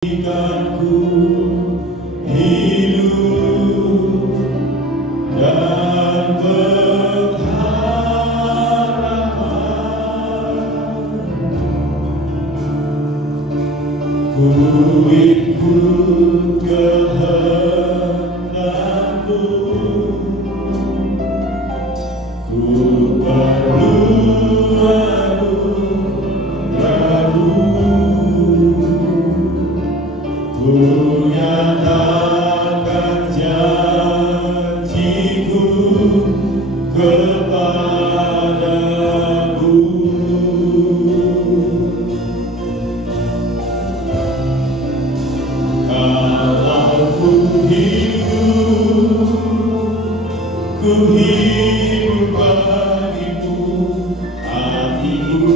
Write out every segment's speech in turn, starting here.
Ku hidup dan berharapan, ku ikut kehendak-Mu, ku ragu-ragu. Ku nyatakan janjiku kepadamu. Kalau ku hidup bagimu, hatiku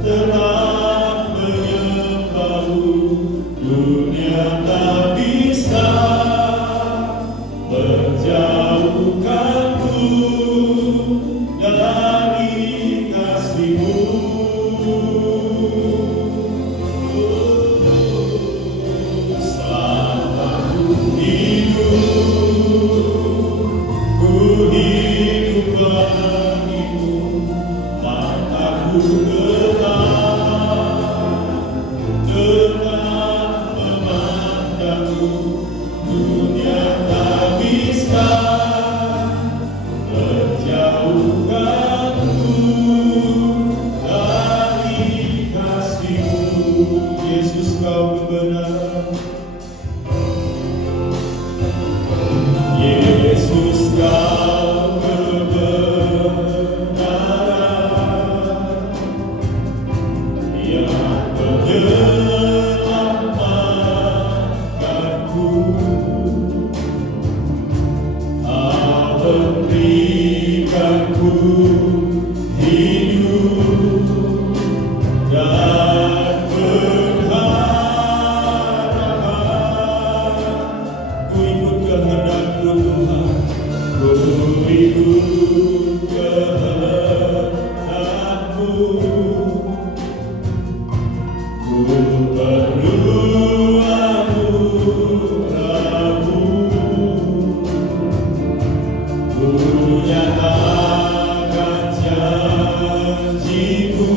tenang menyembahmu. Dunia tak bisa menjauhkanku dari kasih-Mu. Selama ku hidup bagimu, mataku tetap memandangmu. Dunia tak bisa menjauhkanku dari kasih-Mu. Yesus, Kau kebenaran. Yesus, Kau kebenaran yang menyelamatkanku. Kau berikanku hidup dan berharapan. Ku ikut kehendak-Mu, Tuhan, ku ikut kehendak-Mu. Ku perlu ragu-ragu, ku nyatakan janjiku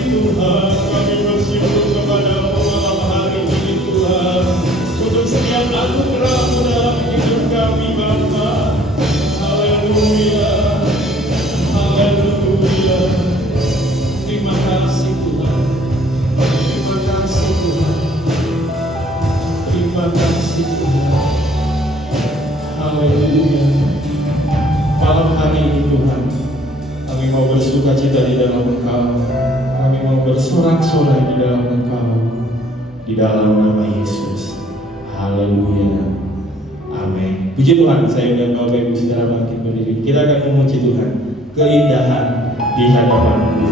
Tuhan, kami bersyukur kepada-Mu malam hari ini Tuhan, untuk setiap anugerah-Mu dalam hidup kami Bapa. Haleluya, haleluya. Terima kasih Tuhan, terima kasih Tuhan, terima kasih Tuhan. Haleluya. Malam hari ini Tuhan, kami mau bersuka cita di dalam Engkau. Kami mau bersorak-sorai di dalam Engkau, di dalam nama Yesus. Haleluya. Amin. Puji Tuhan. Saya dan Bapak Ibu Saudara bangkit berdiri. Kita akan memuji Tuhan. Keindahan di hadapan-Ku.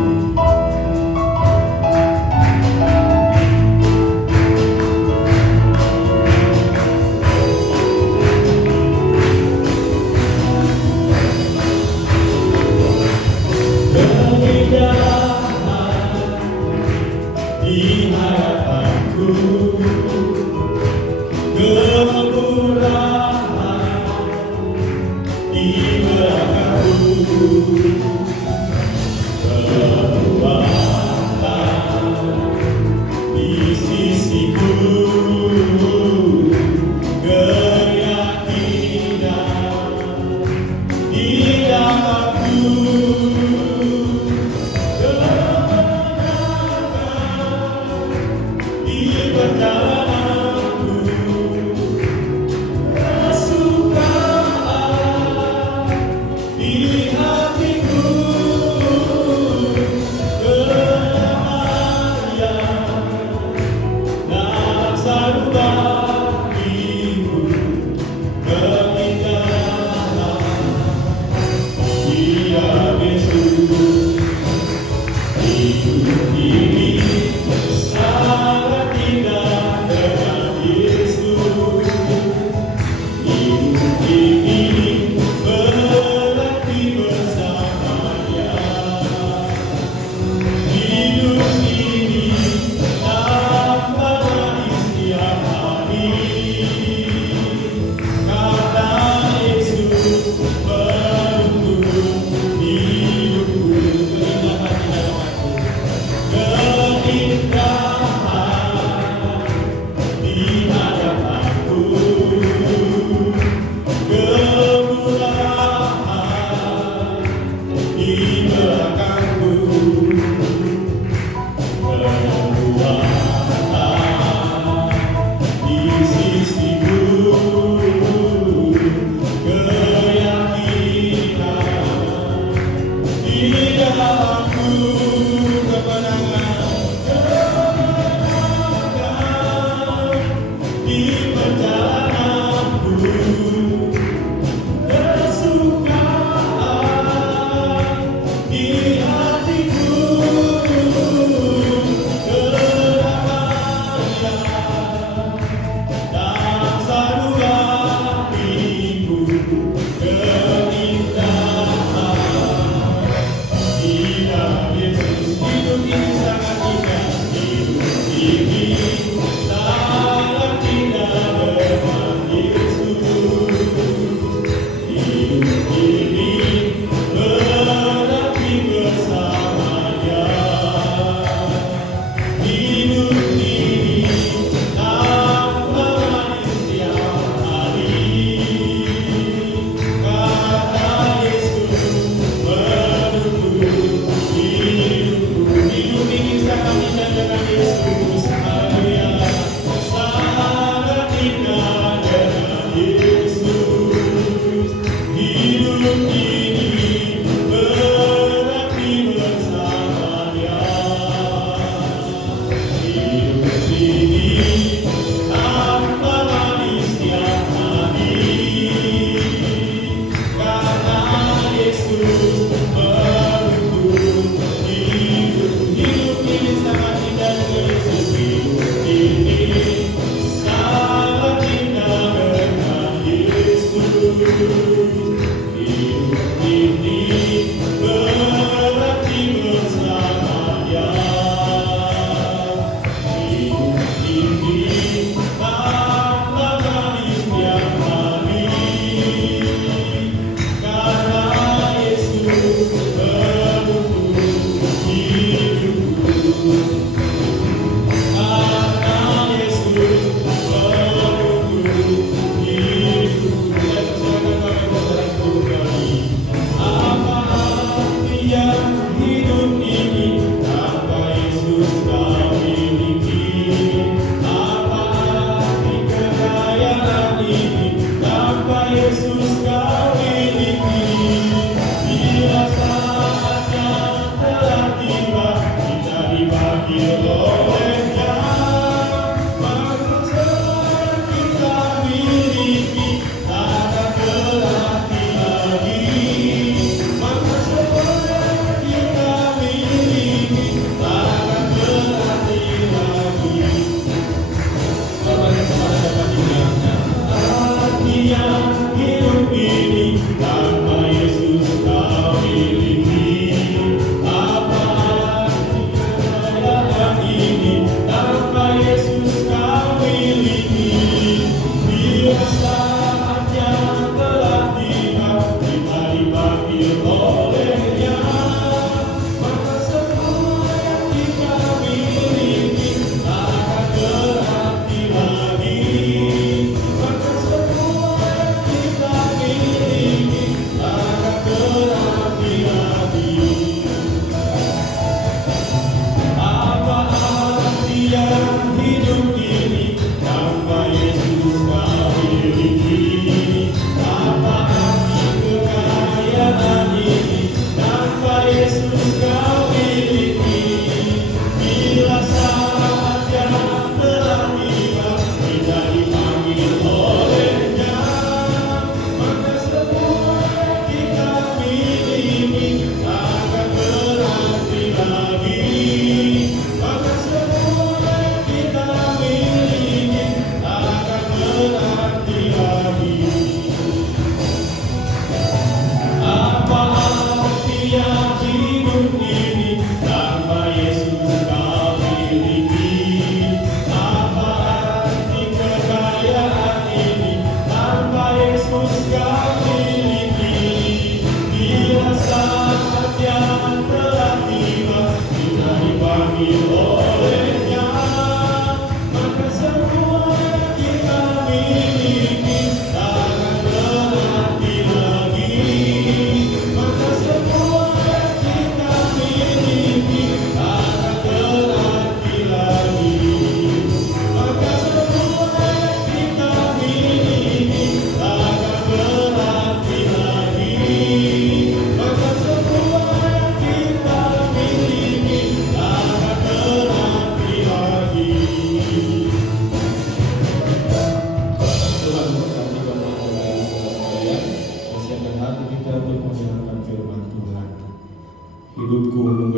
Kami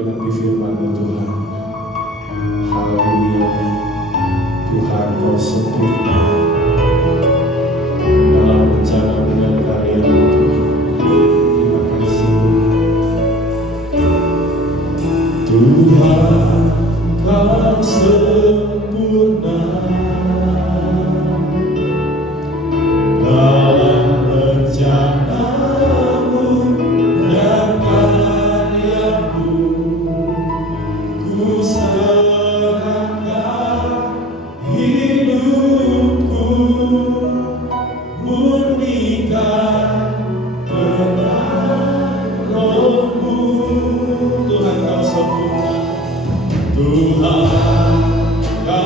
menggenapi firman-Mu Tuhan. Haleluya. Tuhan, Kau sempurna dalam rencana-Mu dan karya-Mu Tuhan. Terima kasih Tuhan, Kau sempurna dalam rencana-Mu dan karya-Mu. Ku serahkan hidupku, murnikan dengan Roh-Mu. Tuhan, Kau sempurna. Tuhan, Kau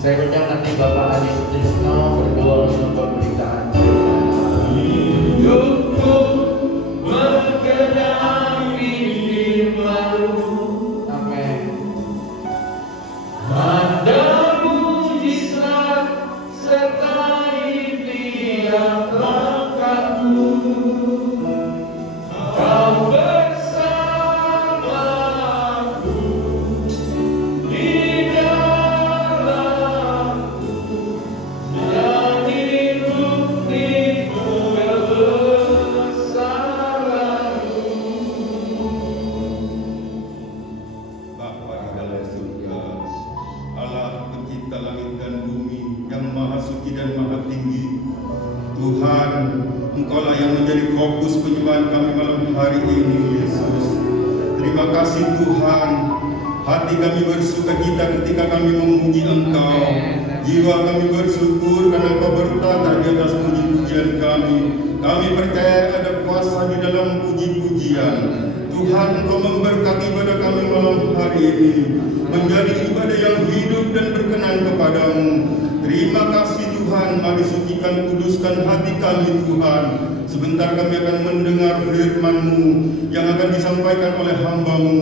Saya undang nanti Bapak Adi Sutrisno berdoa untuk pemberitaan. Hidupku bergerak di firman-Mu. Amin. Ada mujizat sertai tiap langkahmu. Kau bersamaku di dalam dan hidupku bersamamu. Bapa di dalam surga, Allah pencipta langit dan bumi yang maha suci dan maha tinggi, Tuhan, Engkaulah yang menjadi fokus penyembahan kami malam hari ini, Yesus. Terima kasih Tuhan, hati kami bersuka cita ketika kami memuji Engkau. Jiwa kami bersyukur karena Engkau bertata di atas puji-pujian kami. Kami percaya ada kuasa di dalam puji-pujian. Tuhan, Engkau memberkati ibadah kami malam hari ini menjadi ibadah yang hidup dan berkenan kepadamu. Terima kasih Tuhan, mari sucikan, kuduskan hati kami Tuhan. Sebentar kami akan mendengar firman-Mu yang akan disampaikan oleh hamba-Mu.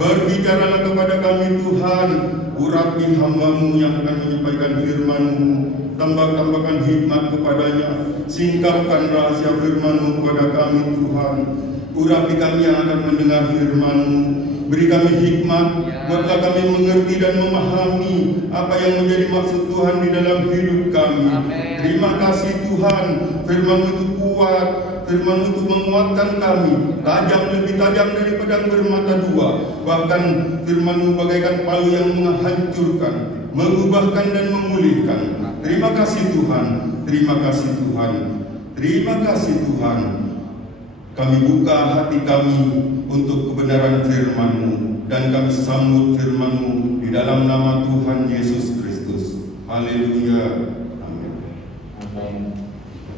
Berbicaralah kepada kami Tuhan, urapi hamba-Mu yang akan menyampaikan firman-Mu. Tambahkan hikmat kepadanya, singkapkan rahasia firman-Mu kepada kami Tuhan. Urapi kami yang akan mendengar firman-Mu. Beri kami hikmat, buatlah kami mengerti dan memahami apa yang menjadi maksud Tuhan di dalam hidup kami. Amen. Terima kasih Tuhan, firman-Mu itu kuat, firman-Mu itu menguatkan kami, lebih tajam dari pedang bermata dua. Bahkan firman-Mu bagaikan palu yang menghancurkan, mengubahkan dan memulihkan. Terima kasih Tuhan, terima kasih Tuhan, terima kasih Tuhan. Kami buka hati kami untuk kebenaran firman-Mu dan kami sambut firman-Mu di dalam nama Tuhan Yesus Kristus. Haleluya. Amin. Amin.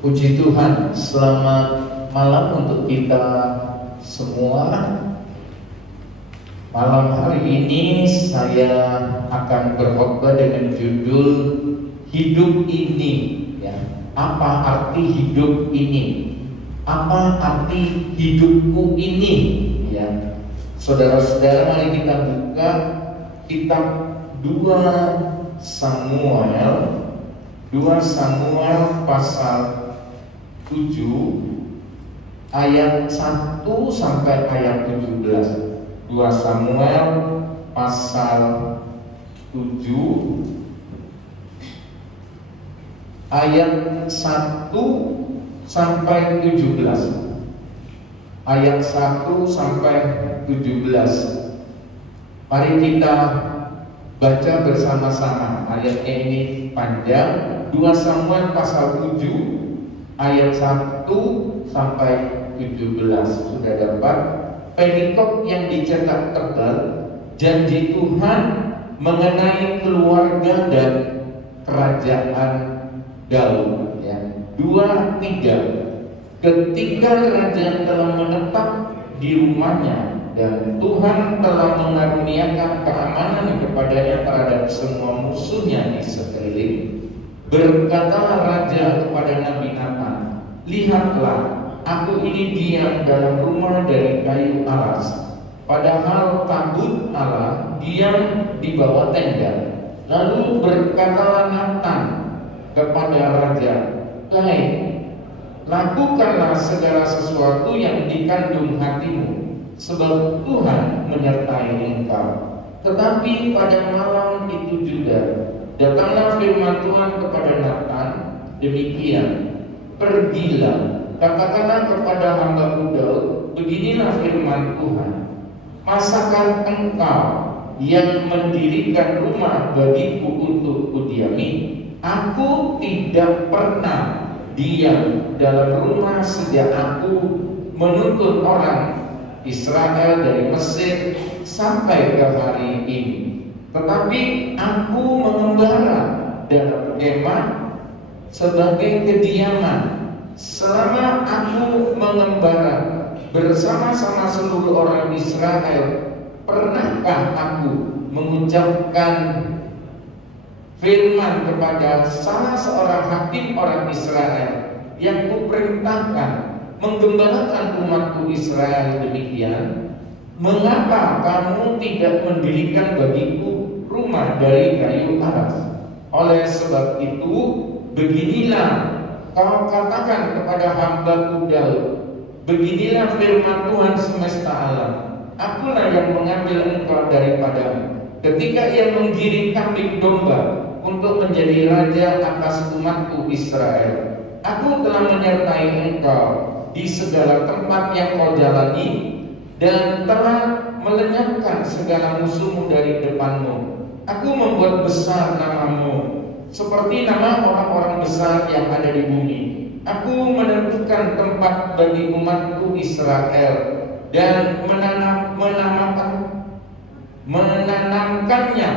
Puji Tuhan, selamat malam untuk kita semua. Malam hari ini saya akan berkhotbah dengan judul Hidup Ini. Ya. Apa arti hidup ini? Apa arti hidupku ini? Ya, saudara-saudara, mari kita buka kitab 2 Samuel pasal 7 ayat 1 sampai ayat 17. 2 Samuel pasal 7 ayat 1 sampai 17. Ayat 1 sampai 17. Mari kita baca bersama-sama. Ayatnya ini panjang. 2 Samuel pasal 7 ayat 1 sampai 17. Sudah dapat? Perikop yang dicetak tebal, janji Tuhan mengenai keluarga dan kerajaan Daud. 2-3. Ketika raja telah menetap di rumahnya dan Tuhan telah mengaruniakan keamanan kepadanya terhadap semua musuhnya di sekeliling, berkatalah raja kepada Nabi Nathan, "Lihatlah, aku ini diam dalam rumah dari kayu aras, padahal tabut Allah diam di bawah tenda." Lalu berkatalah Nathan kepada raja, "Baik, lakukanlah segala sesuatu yang dikandung hatimu, sebab Tuhan menyertai engkau." Tetapi pada malam itu juga datanglah firman Tuhan kepada Nathan demikian, "Pergilah, katakanlah kepada hamba-Mu Daud, beginilah firman Tuhan, masakan engkau yang mendirikan rumah bagiku untuk kudiami? Aku tidak pernah diam dalam rumah sejak aku menuntun orang Israel dari Mesir sampai ke hari ini. Tetapi aku mengembara dalam kemah sebagai kediaman. Selama aku mengembara bersama-sama seluruh orang Israel, pernahkah aku mengucapkan firman kepada salah seorang hakim orang Israel yang kuperintahkan menggembalakan umatku Israel demikian, mengapa kamu tidak mendirikan bagiku rumah dari kayu aras? Oleh sebab itu, beginilah kau katakan kepada hamba-Ku Daud, beginilah firman Tuhan semesta alam, Akulah yang mengambil engkau daripadamu ketika ia menggiring kambing domba untuk menjadi raja atas umatku Israel. Aku telah menyertai engkau di segala tempat yang kau jalani dan telah melenyapkan segala musuhmu dari depanmu. Aku membuat besar namamu seperti nama orang-orang besar yang ada di bumi. Aku menentukan tempat bagi umatku Israel dan menanamkannya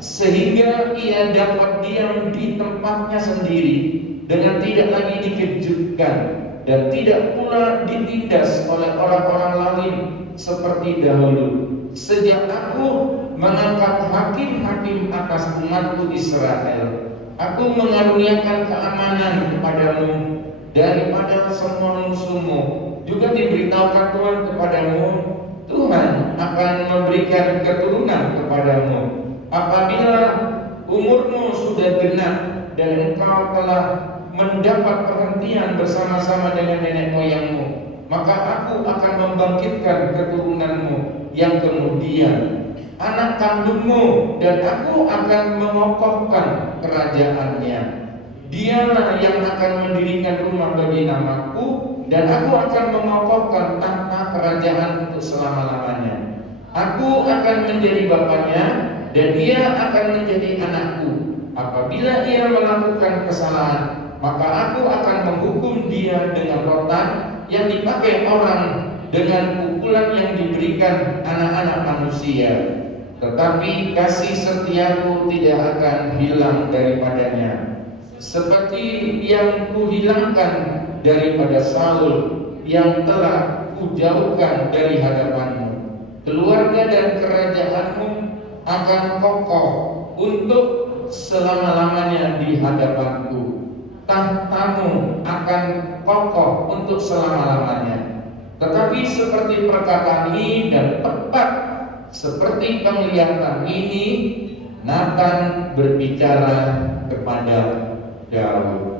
sehingga ia dapat diam di tempatnya sendiri dengan tidak lagi dikejutkan dan tidak pula ditindas oleh orang-orang lain seperti dahulu. Sejak aku mengangkat hakim-hakim atas umatku Israel, aku mengaruniakan keamanan kepadamu daripada semua musuhmu. Juga diberitahukan Tuhan kepadamu, Tuhan akan memberikan keturunan kepadamu apabila umurmu sudah genap dan engkau telah mendapat perhentian bersama-sama dengan nenek moyangmu, maka aku akan membangkitkan keturunanmu yang kemudian, anak kandungmu, dan aku akan mengokohkan kerajaannya. Dialah yang akan mendirikan rumah bagi namaku, dan aku akan mengokohkan tahta kerajaan untuk selama-lamanya. Aku akan menjadi bapaknya, dan ia akan menjadi anakku. Apabila ia melakukan kesalahan, maka aku akan menghukum dia dengan rotan yang dipakai orang, dengan pukulan yang diberikan anak-anak manusia. Tetapi kasih setiaku tidak akan hilang daripadanya, seperti yang kuhilangkan daripada Saul yang telah kujauhkan dari hadapanmu. Keluarga dan kerajaanmu akan kokoh untuk selama-lamanya di hadapanku. Tahtamu akan kokoh untuk selama-lamanya. Tetapi seperti perkataan ini dan tepat seperti penglihatan ini, Nathan berbicara kepada Daud.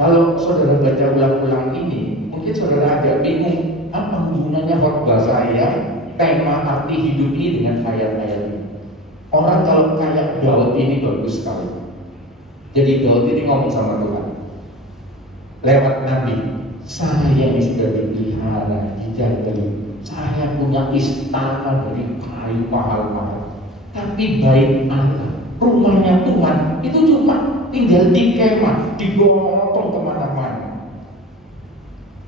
Kalau saudara baca ulang-ulang ini, mungkin saudara agak bingung, apa hubungannya khotbah saya, tema arti hidup ini dengan ayat-ayat ini. Orang kalau kayak Daud ini bagus sekali. Jadi Daud ini ngomong sama Tuhan lewat Nabi, saya ini sudah dipelihara, dijaga, saya punya istana dari kayu mahal-mahal, tapi bait Allah, rumahnya Tuhan itu cuma tinggal di kemah, digotong kemana-mana.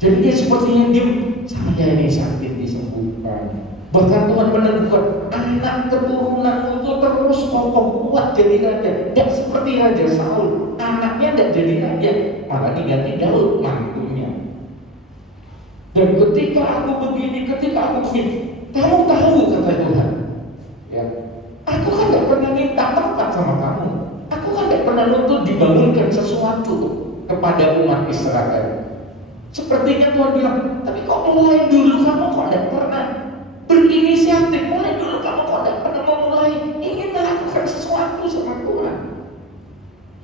Jadi dia sepertinya diem, saya ini sakit disembuhkan. Bahkan Tuhan menentukan anak keturunan itu terus kokoh kuat jadi raja. Tidak seperti Raja Saul, anaknya tidak jadi raja, malah diganti Daud mantunya. Dan ketika aku begini, kamu tahu kata Tuhan, ya, aku kan tidak pernah minta tempat sama kamu. Aku kan tidak pernah nuntut dibangunkan sesuatu kepada umat Israel. Sepertinya Tuhan bilang, tapi kok mulai dulu kamu kok tidak pernah berinisiatif, mulai dulu kamu kok tidak pernah memulai ingin melakukan sesuatu sama Tuhan.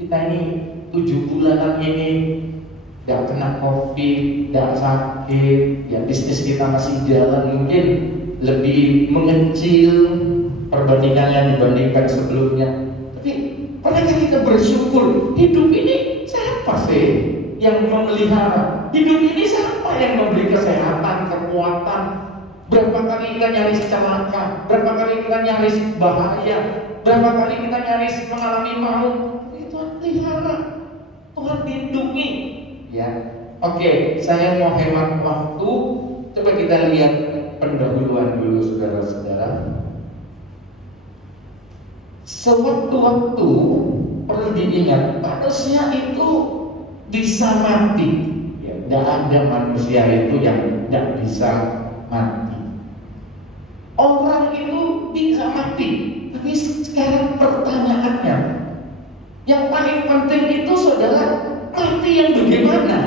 Kita ini 7 bulanan ini tidak kena COVID, tidak sakit, ya bisnis kita masih jalan, mungkin lebih mengecil perbandingannya dibandingkan sebelumnya. Tapi pernahkah kita bersyukur, hidup ini siapa sih yang memelihara? Hidup ini siapa yang memberi kesehatan, kekuatan? Berapa kali kita nyaris celaka, berapa kali kita nyaris bahaya, berapa kali kita nyaris mengalami maut. Tuhan pelihara, Tuhan lindungi. Ya, oke, saya mau hemat waktu. Coba kita lihat pendahuluan dulu, saudara-saudara. Sewaktu-waktu perlu diingat, manusia itu bisa mati. Ya, tidak ada manusia itu yang tidak bisa mati. Orang itu bisa mati, tapi sekarang pertanyaannya, Yang paling penting itu saudara, mati yang bagaimana?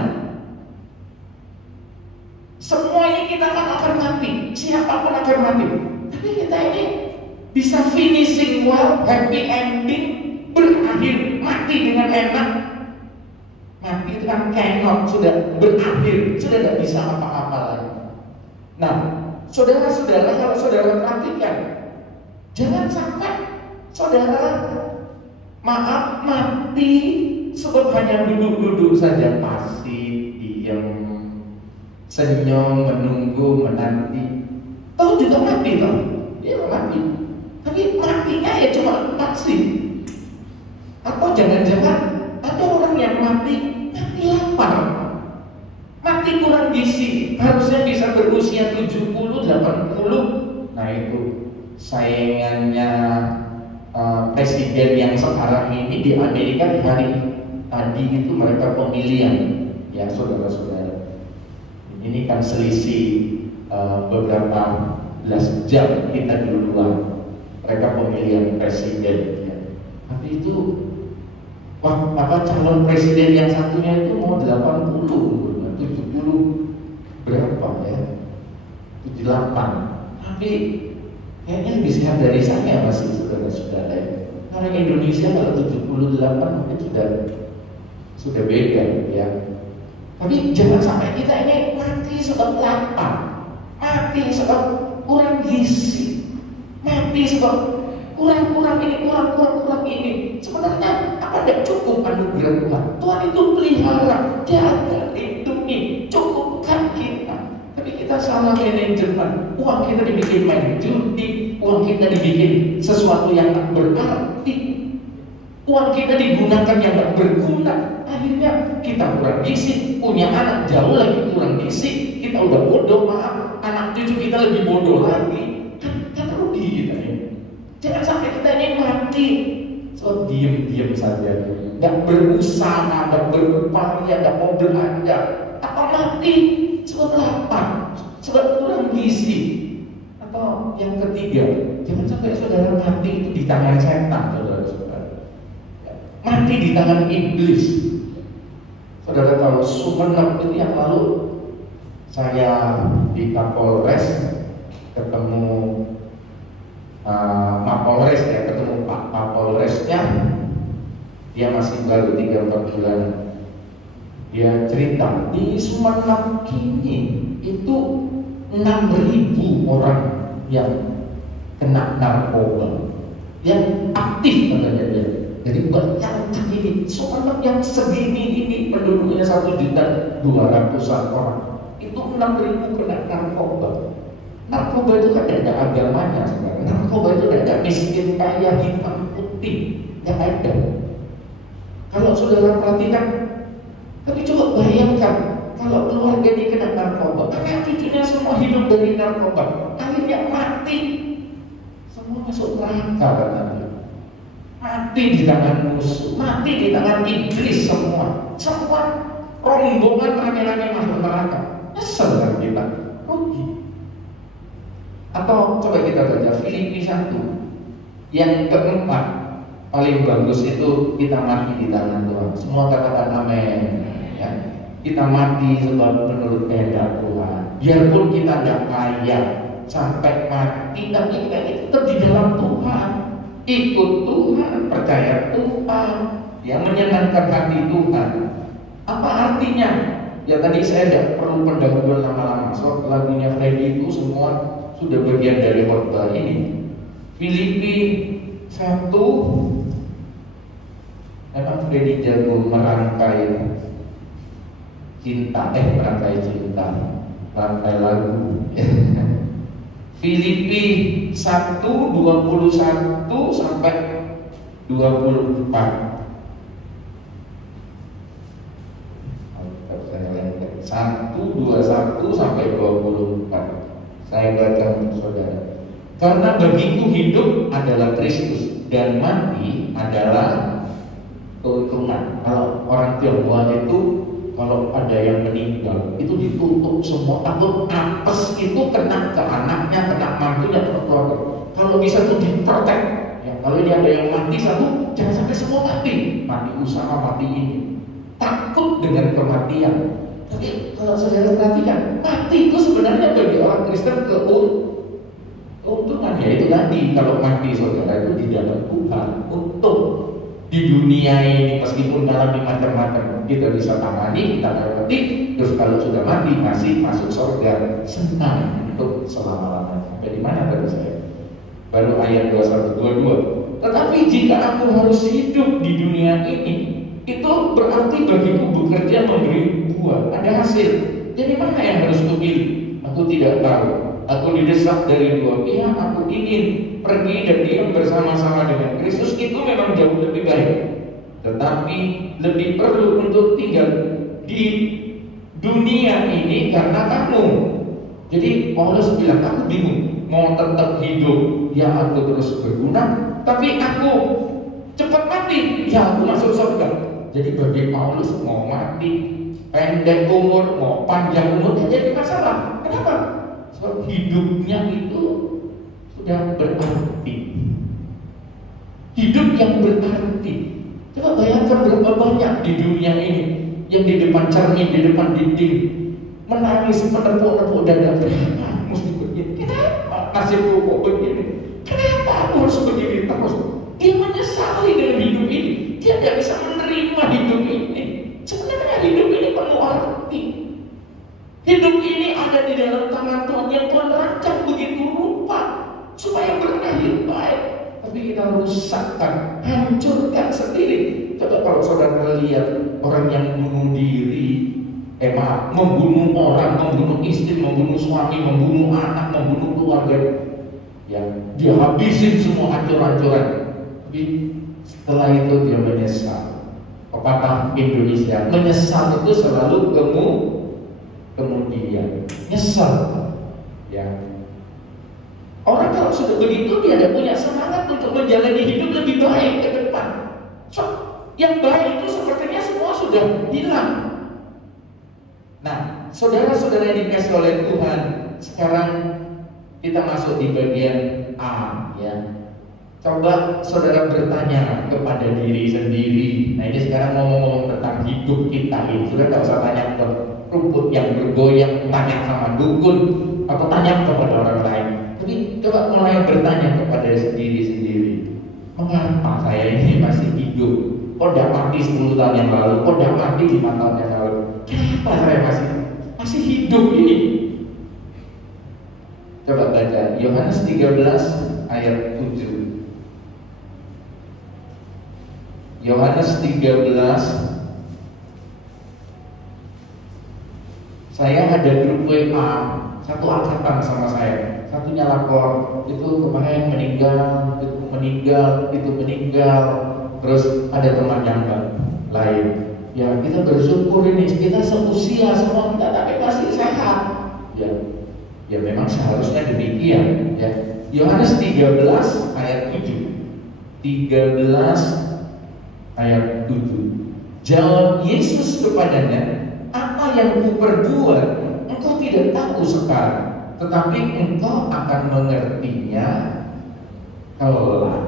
Semua ini kita akan mati, siapapun akan mati. Tapi kita ini bisa finishing well, happy ending, berakhir mati dengan enak. Mati itu kan cannot, sudah berakhir, sudah tidak bisa apa-apa lagi. Nah, saudara-saudara, kalau saudara perhatikan, jangan sampai saudara maaf mati sebab hanya duduk-duduk saja, pasif, diam, senyum, menunggu, menanti. Tahu juga mati toh, dia mati. Tapi matinya ya cuma pasif. Atau jangan-jangan ada orang yang mati lapar, mati kurang gizi, harusnya bisa berusia 70, 80. Nah itu saingannya presiden yang sekarang ini di Amerika hari tadi itu mereka pemilihan, ya saudara-saudara. Ini kan selisih beberapa belas jam kita duluan mereka pemilihan presiden, ya. Tapi itu calon presiden yang satunya itu mau 80, 70 berapa ya? 78. Tapi kayaknya lebih sehat dari saya masih saudara-saudara. Orang Indonesia kalau 78 mungkin sudah beda ya. Tapi jangan sampai kita ini mati sebab lapar, mati sebab kurang gizi, mati sebab kurang ini. Sebenarnya apa tidak cukup anugerah Tuhan? Tuhan itu pelihara, jaga, lindungi, cukupkan kita. Tapi kita salah manajemen. Uang kita dibikin main judi, uang kita dibikin sesuatu yang tak berarti, uang kita digunakan yang tak berguna. Akhirnya kita kurang gizi, punya anak jauh lagi kurang gizi. Kita udah bodoh, maaf, anak cucu kita lebih bodoh lagi. Kan rugi kita ini. Jangan sampai kita ini mati so diam saja, nggak berusaha, nggak berupaya, nggak mau belanja, atau mati sebab lapar, sebab kurang gizi. Atau yang ketiga, jangan sampai saudara mati itu di tangan setan, saudara-saudara. Mati di tangan iblis. Saudara tahu Sumenep itu yang lalu saya di Kapolres ketemu Mapolres ya, ketemu Pak Mapolresnya, dia masih baru 3-4 bulan. Dia cerita di Sumenep kini itu 6.000 orang yang kena narkoba, yang aktif katanya dia. Jadi banyak ini Sumenep yang segini ini penduduknya 1.200.000 orang, itu 6.000 kena narkoba. Narkoba itu kan tidak ada agamanya sebenarnya. Narkoba itu tidak ada miskin, kaya, hitam, putih, yang ada. Kalau saudara perhatikan, tapi coba bayangkan kalau keluarga ini kena narkoba, anak cucunya semua hidup dari narkoba, akhirnya mati, semua masuk neraka katanya. Mati di tangan musuh, mati di tangan iblis semua rombongan rame-rame masuk neraka. Nyesel kan kita, rugi. Atau coba kita baca Filipi 1 yang keempat, paling bagus itu kita mati di tangan Tuhan. Semua katakan amin ya. Kita mati sebab menurut kehendak Tuhan. Biarpun kita tidak kaya sampai mati, tapi kita tetap di dalam Tuhan, ikut Tuhan, percaya Tuhan, yang menyenangkan hati Tuhan. Apa artinya? Ya tadi saya tidak perlu pendahuluan lama-lama. So lagunya Freddy itu semua sudah bagian dari khotbah ini. Filipi 1, memang Freddy jago merangkai cinta, merangkai lagu. Filipi 1, 21 sampai 24. 1, 21 sampai 24. Saya baca untuk saudara. Karena bagiku hidup adalah Kristus dan mati adalah keuntungan. Kalau orang Tionghoa itu kalau ada yang meninggal itu ditutup semua, takut apes itu kena ke anaknya, kena mantunya, ke keluarga. Kalau bisa tuh diprotek, yang Kalau ini ada yang mati satu, jangan sampai semua mati. Mati usaha, mati ini. Takut dengan kematian. Tapi kalau saudara perhatikan, mati itu sebenarnya bagi orang Kristen keuntungan. Ya itu tadi, kalau mati saudara itu di dalam Tuhan, untung. Di dunia ini meskipun mengalami macam-macam, kita bisa tangani, kita lewati. Terus kalau sudah mati masih masuk surga, senang untuk selama-lamanya. Dari mana tadi saya? Baru ayat 21-22. Tetapi jika aku harus hidup di dunia ini, itu berarti bagiku bekerja memberi buah, ada hasil. Jadi mana yang harus kupilih? Aku tidak tahu. Aku didesak dari dua pihak. Aku ingin pergi dan diam bersama-sama dengan Kristus, itu memang jauh lebih baik. Tetapi lebih perlu untuk tinggal di dunia ini karena kamu. Jadi Paulus bilang, aku bingung mau tetap hidup, ya aku terus berguna, tapi aku cepat mati, ya aku masuk surga. Jadi bagi Paulus mau mati pendek umur, mau panjang umur, tidak jadi masalah. Kenapa? Sebab hidupnya itu sudah berarti. Hidup yang berarti. Coba bayangkan berapa banyak di dunia ini yang di depan cermin, di depan dinding menangis, menepuk-nepuk dada. Kenapa mesti begini? Kenapa nasibku kok begini? Kenapa aku harus begini terus? Dia menyesali dengan hidup ini. Dia tidak bisa menerima hidup ini. Sebenarnya hidup ini penuh arti. Hidup ini ada di dalam tangan Tuhan yang Tuhan rancang begitu rupa supaya berakhir baik. Tapi kita rusakkan, hancurkan sendiri. Coba kalau saudara lihat orang yang bunuh diri, membunuh orang, membunuh istri, membunuh suami, membunuh anak, membunuh keluarga, ya dia habisin semua hancur-hancuran. Tapi setelah itu dia menyesal. Pepatah Indonesia, menyesal itu selalu kemudian nyesal. Ya, orang kalau sudah begitu dia tidak punya semangat untuk menjalani hidup lebih baik ke depan. So, yang baik itu sepertinya semua sudah hilang. Nah, saudara-saudara yang dikasihi oleh Tuhan, sekarang kita masuk di bagian A, ya. Coba saudara bertanya kepada diri sendiri. Nah, ini sekarang ngomong-ngomong tentang hidup kita ini. Saudara tidak usah tanya ke rumput yang bergoyang, tanya sama dukun, atau tanya kepada orang lain. Tapi coba mulai bertanya kepada diri sendiri. Mengapa saya ini masih hidup? Kok tidak mati 10 tahun yang lalu? Kok tidak mati 5 tahun yang lalu? Kenapa saya masih hidup ini? Coba baca Yohanes 13 ayat 7. Yohanes 13. Saya ada grup WA, satu angkatan sama saya. Satunya lapor, itu kemarin meninggal, itu meninggal. Terus ada teman yang lain. Ya kita bersyukur ini, kita seusia semua kita, tapi masih sehat. Ya memang seharusnya demikian. Ya. Yohanes 13 ayat 7. 13 ayat 7. Jawab Yesus kepadanya, apa yang kuperbuat engkau tidak tahu sekarang, tetapi engkau akan mengertinya kelak.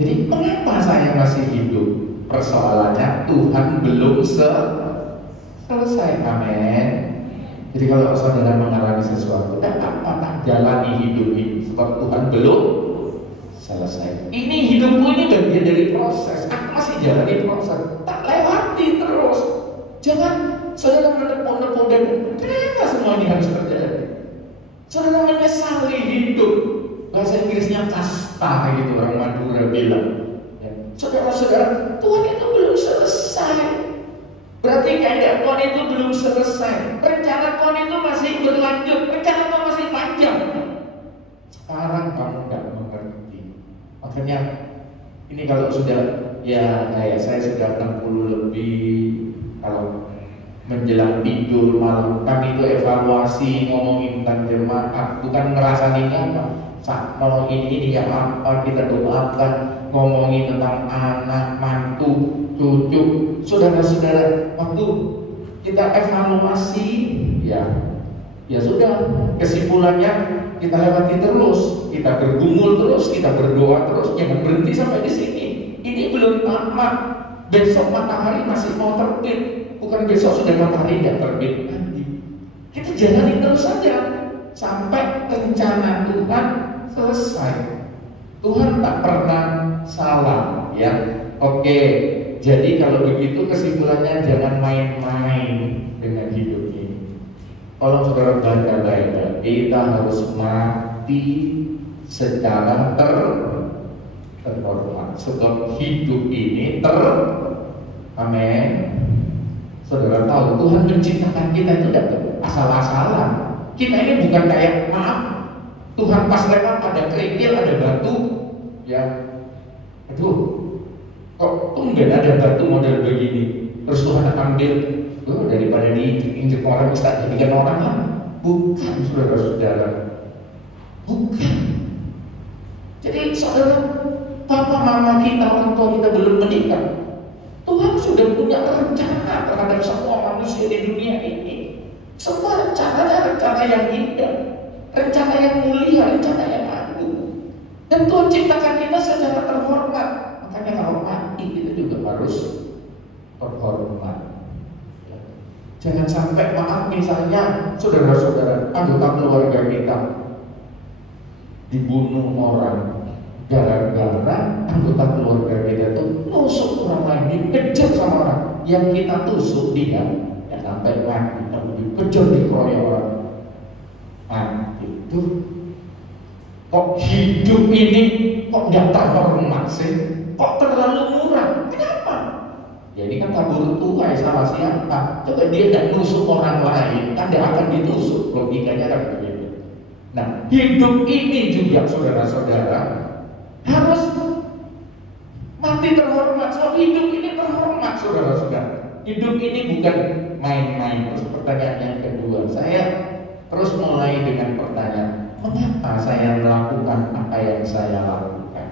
Jadi mengapa saya masih hidup? Persoalannya Tuhan belum selesai. Amin. Jadi kalau saudara mengalami sesuatu, apakah jalani hidup ini? Sebab Tuhan belum selesai. Ini hidupku ini bagian dari proses. Aku masih jalani proses. Tak lewati terus. Jangan saudara menepuk-nepuk dan kenapa semua ini harus terjadi? Saudara menyesali hidup. Bahasa Inggrisnya kasta gitu, orang Madura bilang. Ya. Saudara-saudara, Tuhan itu belum selesai. Berarti kayak Tuhan itu belum selesai. Rencana Tuhan itu masih berlanjut. Rencana Tuhan masih panjang. Sekarang kamu tidak mengerti. Makanya ini kalau sudah kayak saya sudah 60 lebih, kalau menjelang tidur malam kami itu evaluasi, ngomongin tentang jemaat, bukan ngerasain apa. Kalau ini yang apa kita doakan, ngomongin tentang anak, mantu, cucu, saudara-saudara. Waktu kita evaluasi, ya Ya sudah, kesimpulannya kita lewati terus, kita bergumul terus, kita berdoa terus, jangan berhenti sampai di sini. Ini belum tamat. Besok matahari masih mau terbit, bukan besok sudah matahari tidak terbit nanti. Kita jalani terus saja sampai rencana Tuhan selesai. Tuhan tak pernah salah, ya. Oke, jadi kalau begitu kesimpulannya jangan main-main dengan hidup ini. Tolong saudara baca baik-baik. Kita harus mati secara terhormat. Sebab hidup ini amin. Saudara tahu Tuhan menciptakan kita itu tidak asal-asalan. Kita ini bukan kayak maaf, Tuhan pas lewat ada kerikil, ada batu, ya. Aduh, kok tumben ada batu model begini. Terus Tuhan ambil, daripada diinjek orang, bisa jadikan orang lah. Bukan, saudara-saudara. Bukan. Jadi saudara, papa mama kita, orang tua kita belum menikah. Tuhan sudah punya rencana terhadap semua manusia di dunia ini. Semua rencana yang indah, rencana yang mulia, rencana yang agung. Dan Tuhan ciptakan kita secara terhormat. Makanya kalau mati kita juga harus terhormat. Jangan sampai maaf misalnya saudara-saudara, anggota keluarga kita dibunuh orang gara-gara anggota keluarga kita itu nusuk orang lain, dikejar sama orang yang kita tusuk dia, ya sampai mati, dikejar dikeroyok orang. Nah itu kok hidup ini kok nggak terhormat sih? Kok terlalu murah? Kenapa? Ya ini kan tabur tuai sama siapa? Coba dia tidak nusuk orang lain, kan dia akan ditusuk. Logikanya kan begitu. Nah hidup ini juga saudara-saudara harus mati terhormat. So hidup ini terhormat saudara-saudara. Hidup ini bukan main-main. Terus pertanyaan yang kedua, saya terus mulai dengan pertanyaan, mengapa saya melakukan apa yang saya lakukan?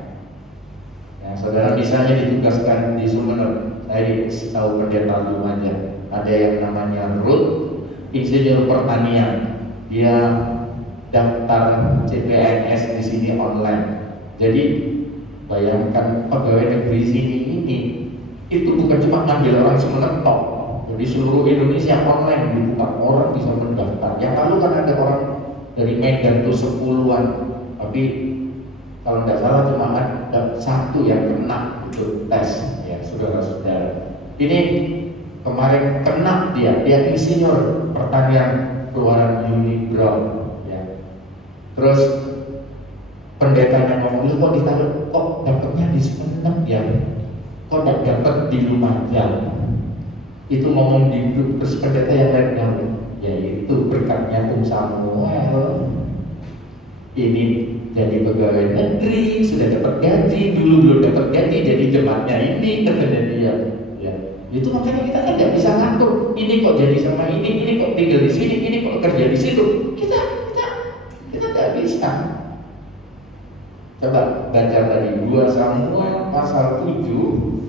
Ya, saudara misalnya ditugaskan di Sumeneb, saya dikasih tahu pendeta Lumajang, ada yang namanya Ruth, insinyur pertanian, dia daftar CPNS di sini online. Jadi bayangkan pegawai negeri sini ini itu bukan cuma ngambil orang Sumeneb tok. Jadi seluruh Indonesia online dibuka, orang bisa mendaftar. Yang lalu kan ada orang dari Medan tuh 10-an, tapi kalau tidak salah cuma ada satu yang kena itu tes, ya saudara-saudara. Ini kemarin kena dia insinyur pertanian keluaran Uni Brown, ya. Terus pendetanya ngomong, kok ditaruh, kok dapatnya di Sumeneb ya, kok tidak dapat di Lumajang. Itu ngomong di grup, terus pendeta yang lain ngomong, ya itu berkatnya Om Samuel. Ini jadi pegawai negeri, sudah dapat gaji, dulu belum dapat gaji, jadi jemaatnya ini katanya dia. Ya. Itu makanya kita kan nggak bisa ngatur. Ini kok jadi sama ini kok tinggal di sini, ini kok kerja di situ. Kita nggak bisa. Coba baca tadi 2 Samuel pasal 7.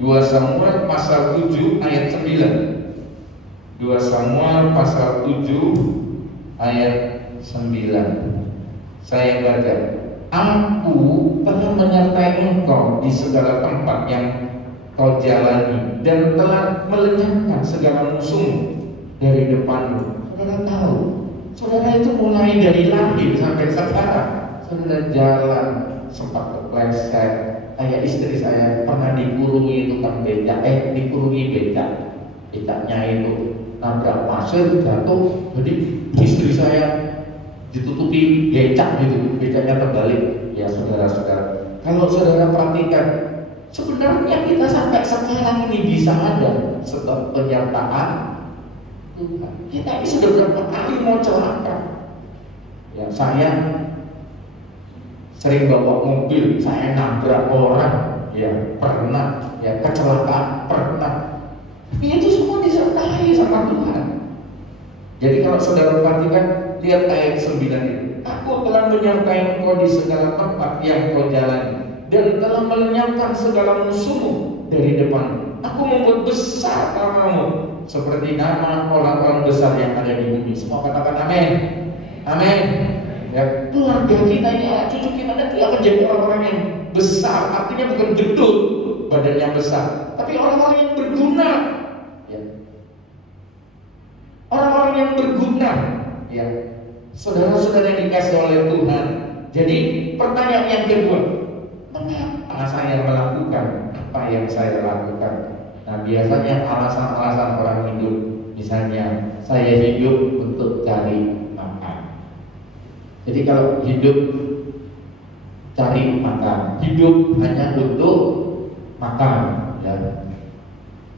2 Samuel pasal 7 ayat 9. 2 Samuel pasal 7 ayat 9. Saya baca, aku telah menyertai engkau di segala tempat yang kau jalani dan telah melenyapkan segala musuhmu dari depanmu. Saudara tahu, saudara itu mulai dari lahir sampai sekarang, saudara jalan sempat kepleset. Kayak istri saya pernah dikurungi tukang becak, dikurungi becaknya itu nabrak pasir jatuh, jadi istri saya ditutupi becak gitu, becaknya terbalik. Ya saudara-saudara, kalau saudara perhatikan, sebenarnya kita sampai sekarang ini bisa ada sebab penyertaan Tuhan. Kita ini sudah berapa kali mau celaka. Ya saya sering bawa mobil, saya nabrak orang, ya pernah, ya kecelakaan pernah. Tapi itu semua disertai sama Tuhan. Jadi kalau saudara perhatikan, lihat ayat 9 itu. Aku telah menyertai engkau di segala tempat yang kau jalani dan telah melenyapkan segala musuhmu dari depan. Aku membuat besar namamu seperti nama orang-orang besar yang ada di bumi. Semua katakan amin. Amin. Ya, keluarga kita ini, cucu kita nanti akan jadi orang-orang yang besar. Artinya bukan gendut, badannya besar, tapi orang-orang yang berguna. Ya. Orang-orang yang berguna. Ya. Saudara-saudara yang dikasih oleh Tuhan. Jadi pertanyaan yang kedua, mengapa saya melakukan apa yang saya lakukan? Nah, biasanya alasan-alasan orang hidup, misalnya saya hidup untuk cari makan. Jadi kalau hidup cari makan, hidup hanya untuk makan, ya.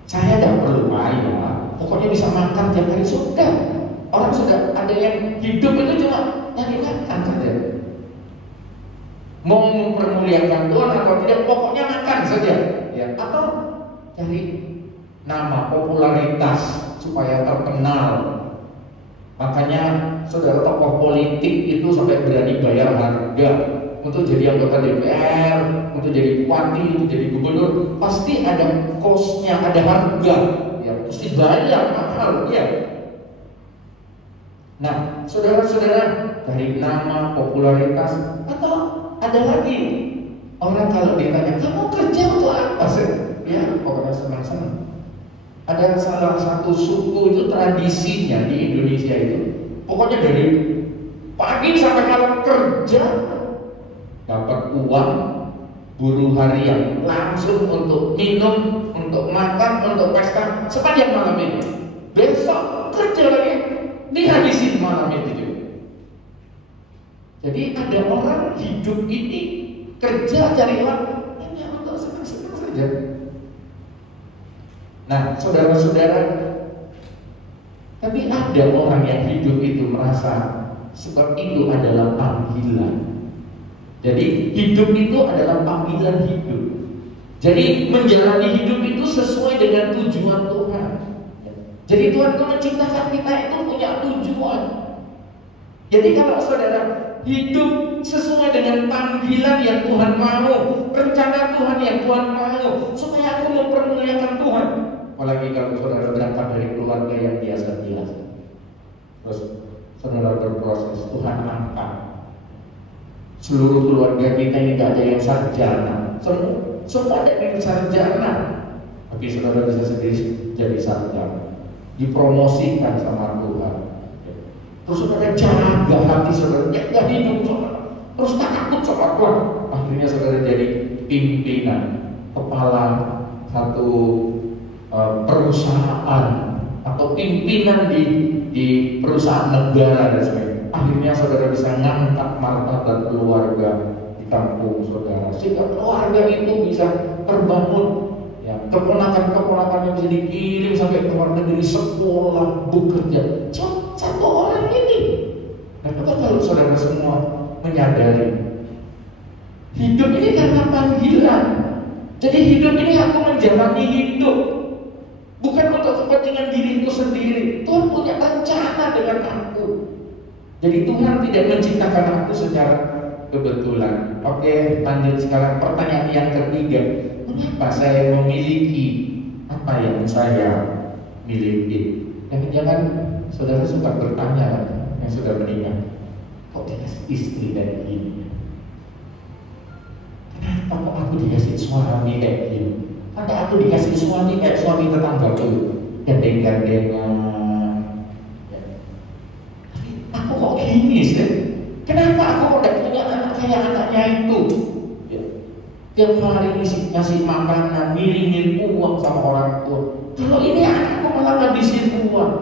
Saya tidak perlu kaya, pokoknya bisa makan tiap hari sudah. Orang sudah ada yang hidup itu cuma nyari makan saja. Mau mempermuliakan Tuhan atau tidak, pokoknya makan saja, ya. Atau cari nama, popularitas supaya terkenal. Makanya saudara tokoh politik itu sampai berani bayar harga untuk jadi anggota DPR, untuk jadi bupati, untuk jadi gubernur. Pasti ada cost-nya, ada harga, ya. Mesti bayar mahal, ya. Nah, saudara-saudara cari nama, popularitas, atau ada lagi orang kalau ditanya, kamu kerja untuk apa sih? Ya, pokoknya senang-senang. Ada salah satu suku itu tradisinya di Indonesia itu, pokoknya dari pagi sampai malam kerja, dapat uang, buruh harian, langsung untuk minum, untuk makan, untuk pesta sepanjang malam ini. Besok kerja lagi, dihabisin malam itu juga. Jadi ada orang hidup ini kerja cari uang hanya untuk senang-senang saja. Nah, saudara-saudara, tapi ada orang yang hidup itu merasa sebab itu adalah panggilan. Jadi hidup itu adalah panggilan hidup. Jadi menjalani hidup itu sesuai dengan tujuan Tuhan. Jadi Tuhan itu menciptakan kita itu punya tujuan. Jadi kalau saudara hidup sesuai dengan panggilan yang Tuhan mau, rencana Tuhan yang Tuhan mau, supaya aku mempermuliakan Tuhan. Apalagi kalau saudara berangkat dari keluarga yang biasa-biasa, terus saudara berproses, Tuhan angkat seluruh keluarga kita ini tidak ada yang sarjana, semua ada yang sarjana, tapi saudara bisa sendiri jadi sarjana, dipromosikan sama Tuhan. Terus saudara jaga hati saudara, jaga hidup saudara, terus takut sama Tuhan. Akhirnya saudara jadi pimpinan, kepala satu perusahaan atau pimpinan di perusahaan negara dan sebagainya. Akhirnya saudara bisa ngangkat martabat keluarga di kampung saudara, sehingga keluarga itu bisa terbangun. Ya, keponakan-keponakannya bisa dikirim sampai ke luar negeri sekolah, bekerja. Satu orang ini. Nah, coba kalau saudara semua menyadari hidup ini karena panggilan. Jadi hidup ini aku menjalani hidup bukan untuk kepentingan diriku sendiri. Tuhan punya rencana dengan aku. Jadi Tuhan tidak menciptakan aku secara kebetulan. Oke, lanjut sekarang pertanyaan yang ketiga. Mengapa saya memiliki apa yang saya miliki? Jangan-jangan saudara suka bertanya yang sudah meninggal, kok dikasih istri kayak gini? Kenapa kok aku dikasih suami kayak gini? Kenapa aku dikasih suami kayak suami tetangga tuh, gandeng-gandengan? Aku kok gini sih? Kenapa aku kok tidak punya anak kayak anaknya itu? Tiap hari ngasih makanan, ngiringin uang sama orang tua. Kalau ini anakku malah ngabisin uang.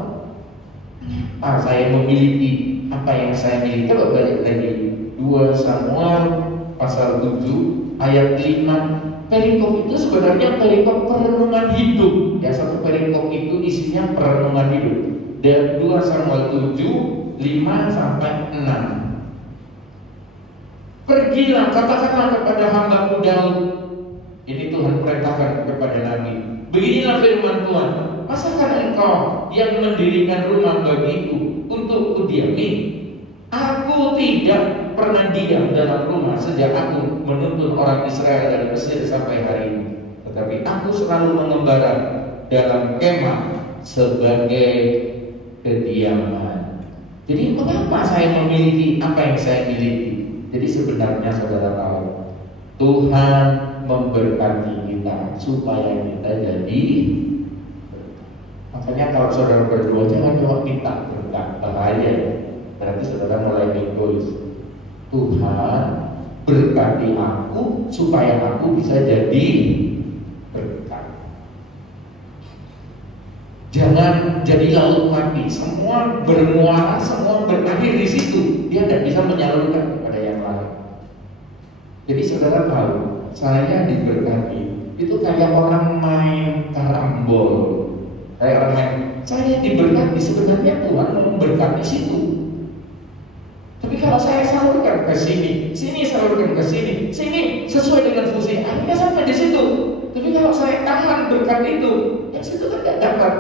Kenapa saya memiliki apa yang saya miliki? Coba balik lagi 2 Samuel pasal 7 ayat 5. Perikop itu sebenarnya perikop perenungan hidup. Ya, satu perikop itu isinya perenungan hidup. Dan 2 Samuel 7 5 sampai 6. Pergilah, katakanlah kepada hamba-Mu Daud. Ini Tuhan perintahkan kepada Nabi. Beginilah firman Tuhan. Masakan engkau yang mendirikan rumah bagiku untuk kudiami? Aku tidak pernah diam dalam rumah sejak aku menuntun orang Israel dari Mesir sampai hari ini. tetapi aku selalu mengembara dalam kemah sebagai kediaman. Jadi mengapa saya memiliki apa yang saya miliki? Jadi sebenarnya saudara tahu, Tuhan memberkati kita supaya kita jadi. Makanya kalau saudara berdoa jangan jawab minta berkat, bahaya. Berarti saudara mulai egois. Tuhan berkati aku supaya aku bisa jadi berkat. Jangan jadi laut mati, semua bermuara, semua berakhir di situ. Dia tidak bisa menyalurkan kepada yang lain. Jadi saudara tahu, saya diberkati itu kayak orang main karambol, kayak orang main. Saya diberkati sebenarnya Tuhan memberkati situ. Tapi kalau saya salurkan ke sini, sini salurkan ke sini, sini sesuai dengan fungsi, akhirnya sampai di situ. Tapi kalau saya tahan berkat itu, yang situ kan tidak dapat.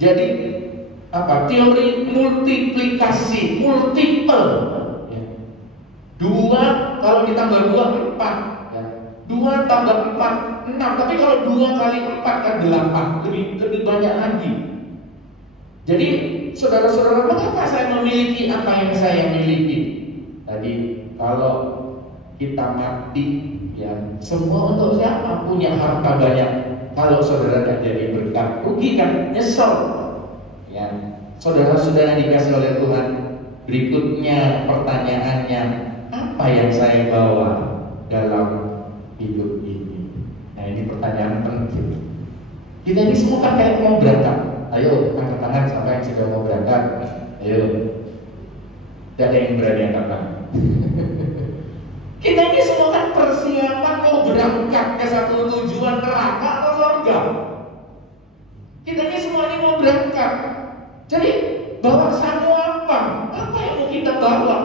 Jadi apa? Teori multiplikasi, multiple. Ya. 2 kalau ditambah 2 4. Ya. 2 tambah 4 6. Tapi kalau 2 kali 4 kan 8. Lebih banyak lagi. Jadi saudara-saudara, mengapa saya memiliki apa yang saya miliki? Tadi kalau kita mati, ya semua untuk siapa? Punya harta banyak. Kalau saudara tidak jadi berkat, rugi kan? Nyesel. Ya, saudara-saudara dikasih oleh Tuhan. Berikutnya pertanyaannya, apa yang saya bawa dalam hidup ini? Nah ini pertanyaan penting. Kita ini semua kan kayak mau berangkat. Ayo angkat tangan siapa yang sudah mau berangkat. Ayo. Tidak ada yang berani angkat tangan. Kita ini semua kan persiapan mau berangkat ke satu tujuan, neraka atau surga. Kita ini semua ini mau berangkat. Jadi bawa semua apa? Apa yang mau kita bawa?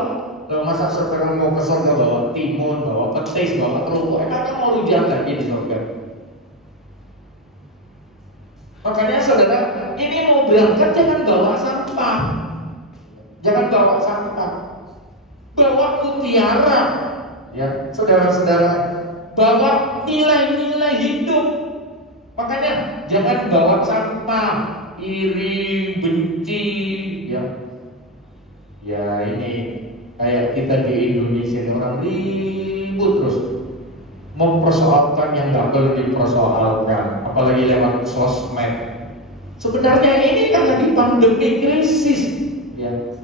Kalau masa saudara mau ke surga bawa timun, bawa petis, bawa kerupuk, kan mau rujak lagi di surga. Makanya saudara ini mau berangkat jangan bawa sampah, jangan bawa sampah, bawa mutiara. Ya, saudara-saudara, bawa nilai-nilai hidup. Makanya jangan bawa sampah, iri, benci, ya. Ya ini kayak kita di Indonesia orang ribut terus, mempersoalkan yang nggak perlu dipersoalkan, apalagi lewat sosmed. Sebenarnya ini kan lagi pandemi krisis, ya.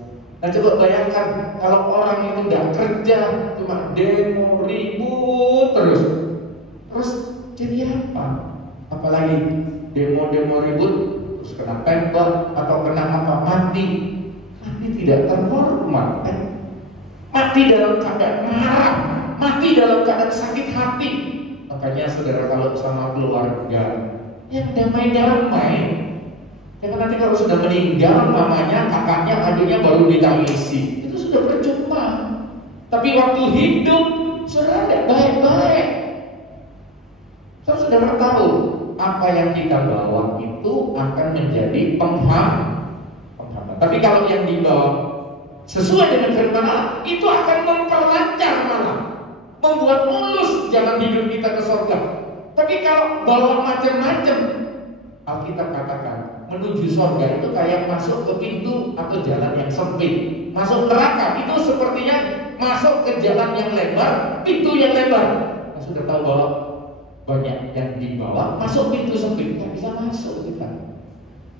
Nah coba bayangkan kalau orang itu nggak kerja, cuma demo, ribut terus jadi apa? Apalagi demo ribut, terus kena tembak atau kena apa, mati tidak terhormat, mati dalam keadaan marah, mati dalam keadaan sakit hati. Makanya saudara kalau sama keluarga, yang damai-damai. Jangan nanti kalau sudah meninggal mamanya, kakaknya, adiknya baru ditangisi. Itu sudah percuma. Tapi waktu hidup saudara baik-baik. Saudara tahu apa yang kita bawa itu akan menjadi penghambat. Tapi kalau yang dibawa sesuai dengan firman Allah, itu akan memperlancar malah, membuat mulus jalan hidup kita ke surga. Tapi kalau bawa macam-macam, Alkitab katakan menuju surga itu kayak masuk ke pintu atau jalan yang sempit. Masuk neraka itu sepertinya masuk ke jalan yang lebar, pintu yang lebar. Nah, sudah tahu bahwa banyak yang dibawa masuk pintu sempit, nggak bisa masuk kita.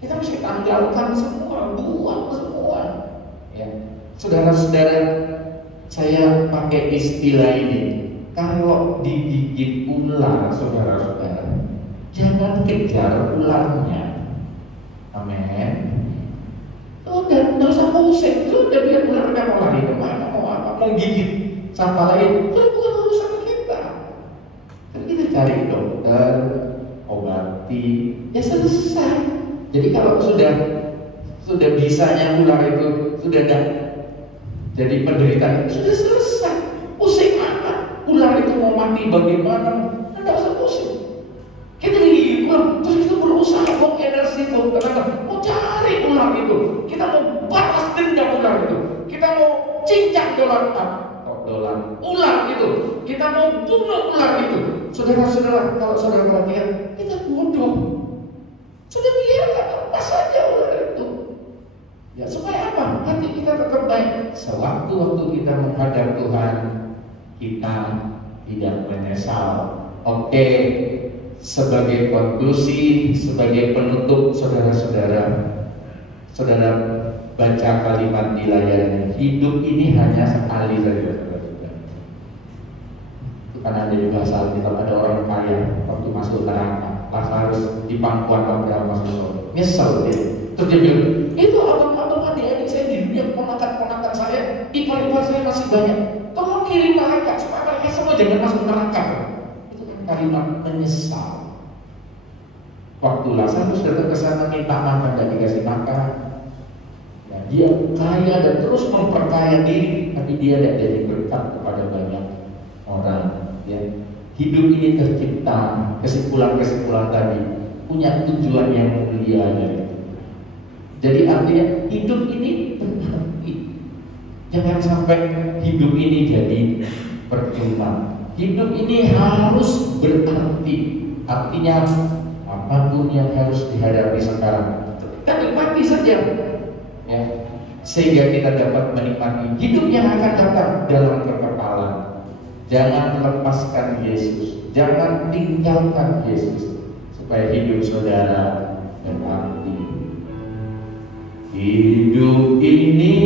Kita mesti tanggalkan semua, buang semua. Ya, saudara-saudara, saya pakai istilah ini. Kalau digigit ular, saudara-saudara, jangan kejar ularnya. Amin. Udah, nggak usah pusing. Udah biar ularnya mau lari kemana, mau apa, mau gigit sampah lain. Itu bukan urusan kita. Kan kita cari dokter, obati, ya selesai. Jadi kalau sudah bisanya ular itu sudah ada jadi penderitaan, sudah selesai. Pusing apa? Ular itu mau mati bagaimana? Nggak usah pusing. Kita digigit ular, terus kita berusaha buang energi, buang tenaga, mau cari ular itu. Kita mau balas dendam ular itu. Kita mau cincang ular. dolar. Ular itu, kita mau bunuh ular itu. Saudara-saudara, kalau saudara perhatikan, kita bodoh. Sudah biarkan apa saja ular itu. Ya supaya apa? Hati kita tetap baik. Sewaktu-waktu kita menghadap Tuhan, kita tidak menyesal. Oke, sebagai konklusi, sebagai penutup, saudara-saudara, saudara baca kalimat di layarnya. Hidup ini hanya sekali saja, saudara-saudara. Itu kan ada di bahasa Alkitab, ada orang kaya waktu masuk neraka, harus di pangkuan Abraham masuk surga. Nyesel dia. Terus dia bilang, itu abang-abang adik-adik saya di dunia, ponakan-ponakan saya, ipar-ipar saya masih banyak. Tolong kirim mereka supaya mereka semua jangan masuk neraka. Itu kan kalimat menyesal. Waktu Lazarus datang ke sana minta makan dan dikasih makan. Ya, dia kaya dan terus memperkaya diri, tapi dia tidak jadi berkat kepada banyak orang. Ya. Hidup ini tercipta, kesimpulan-kesimpulan tadi punya tujuan yang mulia dari itu. Jadi artinya hidup ini berarti. Jangan sampai hidup ini jadi percuma. Hidup ini harus berarti. Artinya apapun yang harus dihadapi sekarang, kita nikmati saja, ya, sehingga kita dapat menikmati hidup yang akan datang dalam kekekalan. Jangan lepaskan Yesus, jangan tinggalkan Yesus, supaya hidup saudara berarti. Hidup ini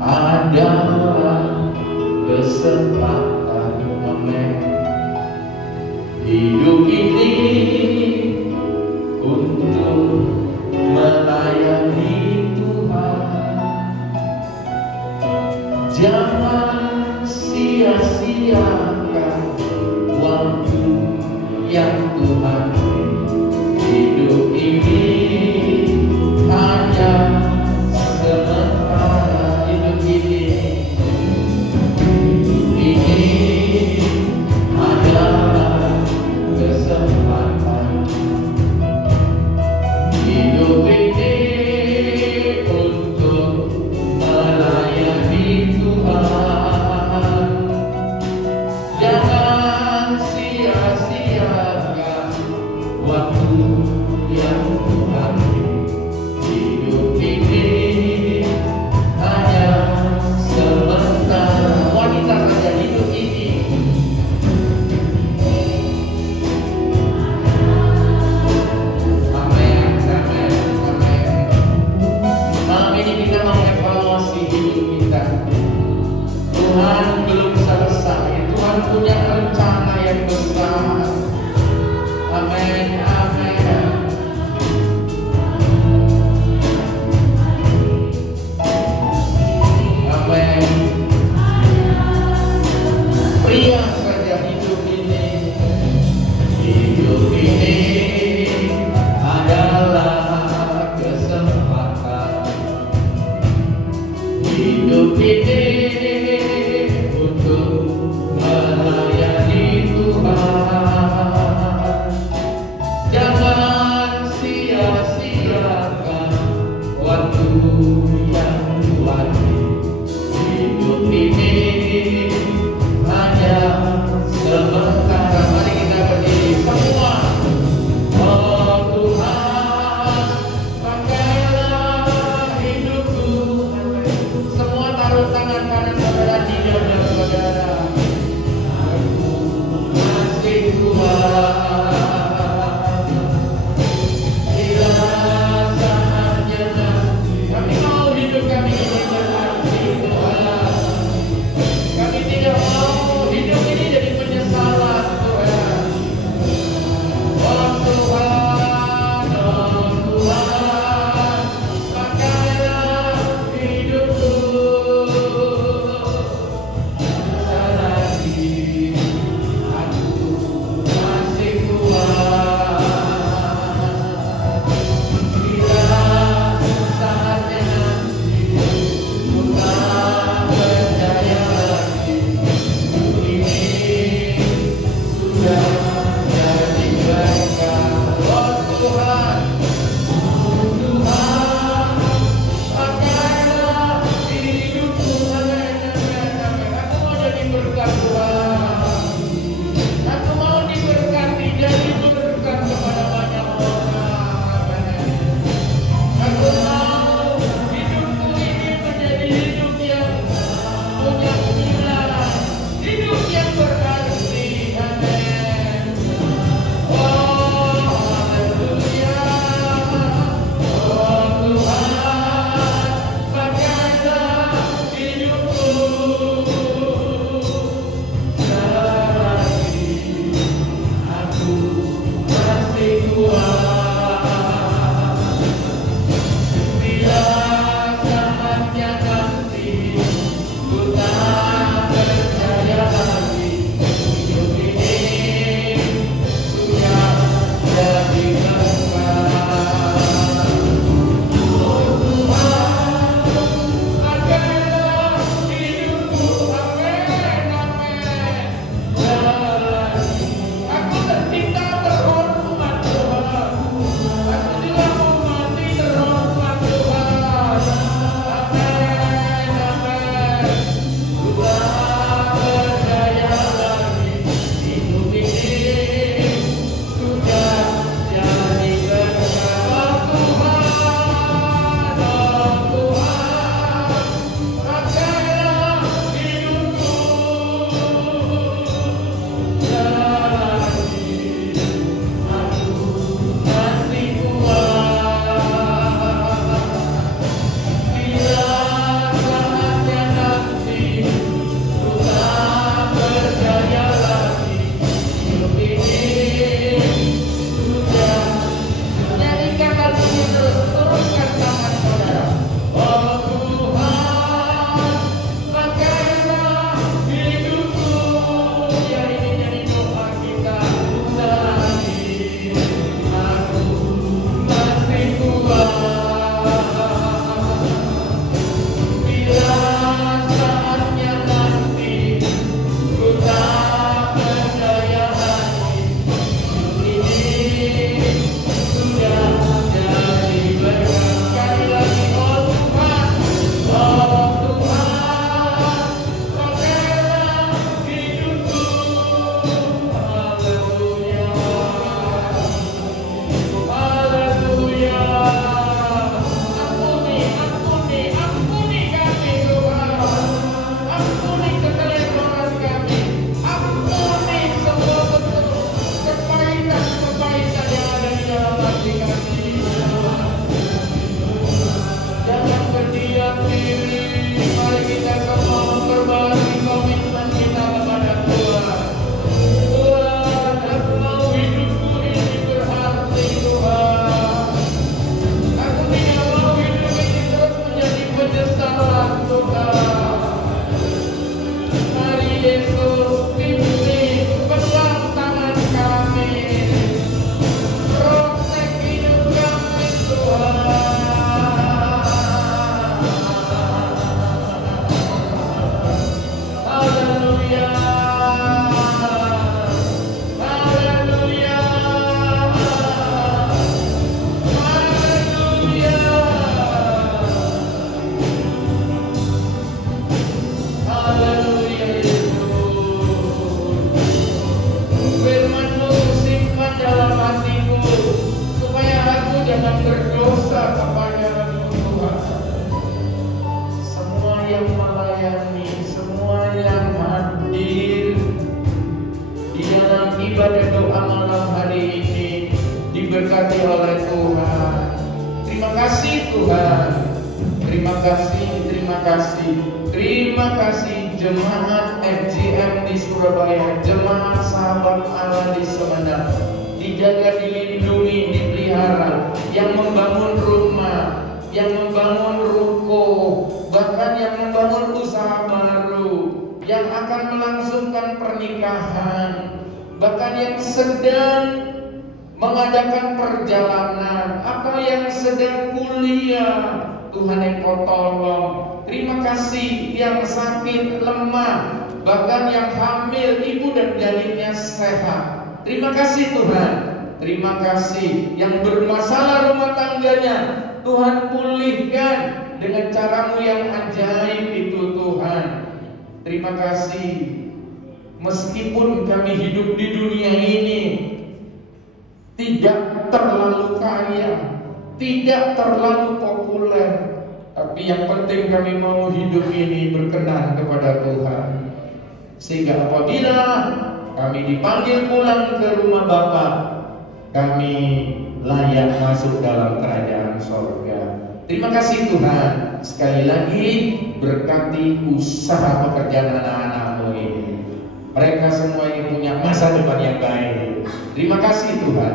adalah kesempatan, amin. Hidup ini untuk melayani Tuhan. Jangan sia-siakan waktu yang Tuhan beri. Hidup ini hanya sementara. Hidup ini adalah kesempatan. Hidup ini untuk melayani Tuhan. Jangan sia-siakan waktu yang Tuhan beri. Hidup ini hanya sementara. Wanita saja hidup ini. Amin, amin, amin. Malam ini kita mengevaluasi hidup kita. Tuhan belum selesai. Tuhan punya rencana yang besar. Amin, amin. Amin. Pria saja hidup ini. Hidup ini adalah kesempatan. Hidup ini untuk melayani Tuhan. Jangan sia-siakan waktu yang Tuhan beri. Hidup ini hanya sementara. Mari kita berdiri semua. Oh Tuhan, pakailah hidupku. Semua taruh tangan kanan saudara di ibadah doa malam hari ini diberkati oleh Tuhan. Terima kasih Tuhan. Terima kasih, terima kasih. Terima kasih jemaat FGM di Surabaya, jemaat sahabat Allah di Sumedang. Dijaga, dilindungi, dipelihara, yang membangun rumah, yang membangun ruko, bahkan yang membangun usaha baru, yang akan melangsungkan pernikahan, bahkan yang sedang mengadakan perjalanan, atau yang sedang kuliah, Tuhan Engkau tolong. Terima kasih yang sakit, lemah, bahkan yang hamil, ibu dan janinnya sehat. Terima kasih Tuhan. Terima kasih yang bermasalah rumah tangganya, Tuhan pulihkan dengan caramu yang ajaib itu Tuhan. Terima kasih. Meskipun kami hidup di dunia ini tidak terlalu kaya, tidak terlalu populer, tapi yang penting kami mau hidup ini berkenan kepada Tuhan. Sehingga apabila kami dipanggil pulang ke rumah Bapa, kami layak masuk dalam kerajaan surga. Terima kasih Tuhan. Sekali lagi berkati usaha pekerjaan anak-anak-Mu ini. Mereka semua ini punya masa depan yang baik. Terima kasih Tuhan.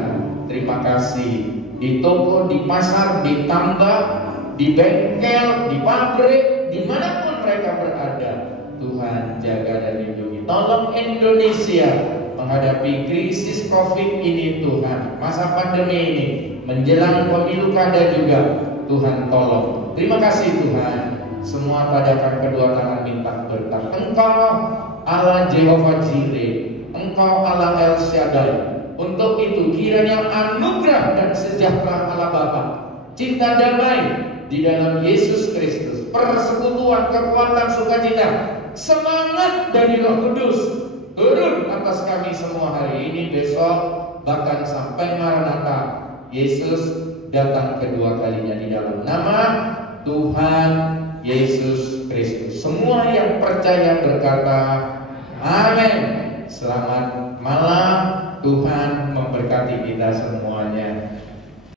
Terima kasih. Di toko, di pasar, di tambak, di bengkel, di pabrik, dimanapun mereka Tuhan jaga dan lindungi. Tolong Indonesia menghadapi krisis COVID ini Tuhan. Masa pandemi ini menjelang pemilu kada juga, Tuhan tolong. Terima kasih Tuhan. Semua padakan kedua tangan minta berkat. Engkau Allah Jehovah Jireh, Engkau Allah El Shaddai. Untuk itu kiranya anugerah dan sejahtera Allah Bapa, cinta damai di dalam Yesus Kristus, persekutuan, kekuatan, sukacita, semangat dari Roh Kudus turun atas kami semua hari ini, besok, bahkan sampai Maranatha. Yesus datang kedua kalinya di dalam nama Tuhan Yesus Kristus. Semua yang percaya berkata amin. Selamat malam, Tuhan memberkati kita semua.